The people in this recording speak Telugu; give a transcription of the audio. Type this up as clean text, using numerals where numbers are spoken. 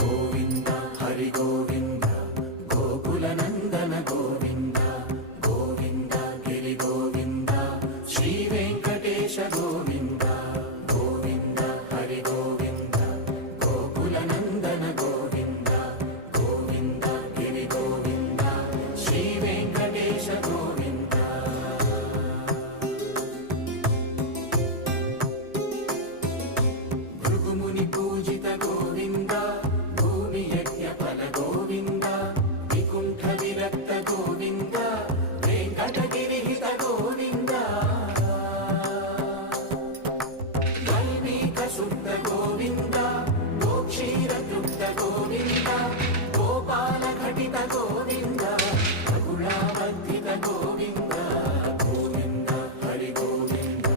గోవింద హరి గోవింద గోకుల నందన గోవింద గోవింద గిరి గోవింద శ్రీ వెంకటేశ గోవింద గోవింద హరి గోవింద గోకుల నందన గోవింద గోవింద గిరి గోవింద శ్రీ వెంకటేశ గోవింద. భృగుముని పూజిత గోవింద భూమి యజ్ఞ ఫల గోవింద వికుంఠ విరక్త గోవింద వెంకటగిరిహిత గోవింద వైదిక శుద్ధ